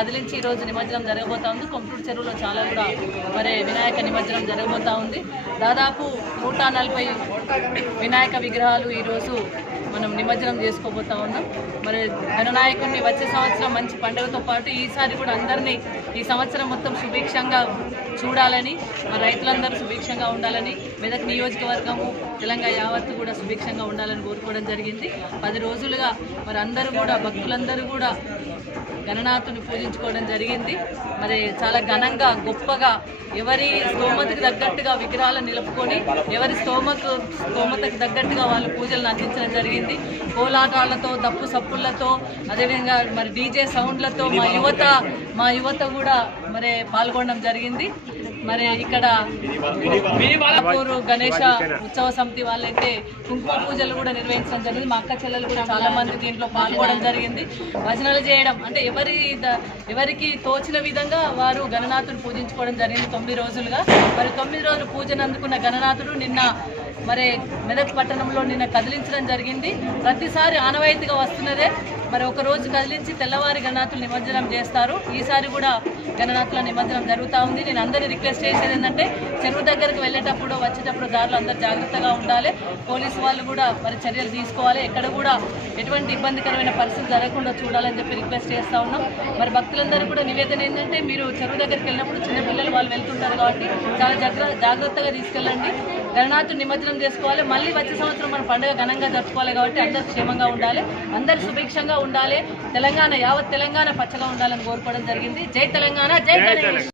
కదిలించి ఈ రోజు నిమజ్జనం జరగబోతా ఉంది. కొంపూరు చెరువులో చాలా కూడా మరి వినాయక నిమజ్జనం జరగబోతా ఉంది. దాదాపు 140 వినాయక విగ్రహాలు ఈరోజు మనం నిమజ్జనం చేసుకోబోతా ఉన్నాం. మరి గణనాయకుడిని వచ్చే సంవత్సరం మంచి పండుగతో పాటు ఈసారి కూడా అందరినీ ఈ సంవత్సరం మొత్తం సుభిక్షంగా చూడాలని, మరి రైతులందరూ సుభిక్షంగా ఉండాలని, మెదక్ నియోజకవర్గము తెలంగాణ యావత్తు కూడా సుభిక్షంగా ఉండాలని కోరుకోవడం జరిగింది. 10 రోజులుగా మరి అందరూ కూడా భక్తులందరూ కూడా గణనాథుని పూజించుకోవడం జరిగింది. మరి చాలా ఘనంగా గొప్పగా ఎవరి స్తోమతకు తగ్గట్టుగా విగ్రహాలను నిలుపుకొని ఎవరి స్తోమతకు తగ్గట్టుగా వాళ్ళు పూజలను అందించడం జరిగింది. కోలాటాలతో, దప్పు సప్పులతో, అదేవిధంగా మరి డీజే సౌండ్లతో మా యువత కూడా మరి పాల్గొనడం జరిగింది. మరి ఇక్కడ పూరు గణేష ఉత్సవ సమితి వాళ్ళైతే కుంకుమ పూజలు కూడా నిర్వహించడం జరిగింది. మా అక్క చెల్లెలు కూడా చాలా మంది దీంట్లో పాల్గొనడం జరిగింది. భజనలు చేయడం అంటే ఎవరికి తోచిన విధంగా వారు గణనాథుడు పూజించుకోవడం జరిగింది 9 రోజులుగా. మరి 9 రోజులు పూజను అందుకున్న గణనాథుడు నిన్న మరి మెదక్ పట్టణంలో నిన్న కదిలించడం జరిగింది. ప్రతిసారి ఆనవాయితీగా వస్తున్నదే. మరి ఒక రోజు కదిలించి తెల్లవారి గణనాథులు నిమజ్జనం చేస్తారు. ఈసారి కూడా గణనాథుల నిమజ్జనం జరుగుతూ ఉంది. నేను అందరినీ రిక్వెస్ట్ చేసేది ఏంటంటే చెరువు దగ్గరకు వెళ్ళేటప్పుడు వచ్చేటప్పుడు దారిలో అందరూ జాగ్రత్తగా ఉండాలి. పోలీసు వాళ్ళు కూడా మరి చర్యలు తీసుకోవాలి. ఎక్కడ కూడా ఎటువంటి ఇబ్బందికరమైన పరిస్థితి జరగకుండా చూడాలని చెప్పి రిక్వెస్ట్ చేస్తూ ఉన్నాం. మరి భక్తులందరూ కూడా నివేదన ఏంటంటే మీరు చెరువు దగ్గరికి వెళ్ళినప్పుడు చిన్నపిల్లలు వాళ్ళు వెళ్తుంటారు కాబట్టి చాలా జాగ్రత్తగా తీసుకెళ్ళండి. గణనాథుడు నిమజ్జనం చేసుకోవాలి. మళ్ళీ వచ్చే సంవత్సరం మన పండుగ ఘనంగా జరుపుకోవాలి కాబట్టి అందరూ క్షేమంగా ఉండాలి, అందరూ సుభిక్షంగా ఉండాలి. యావత్ తెలంగాణ పచ్చగా ఉండాలని కోరుకోవడం జరిగింది. జై తెలంగాణ, జై గణేష్.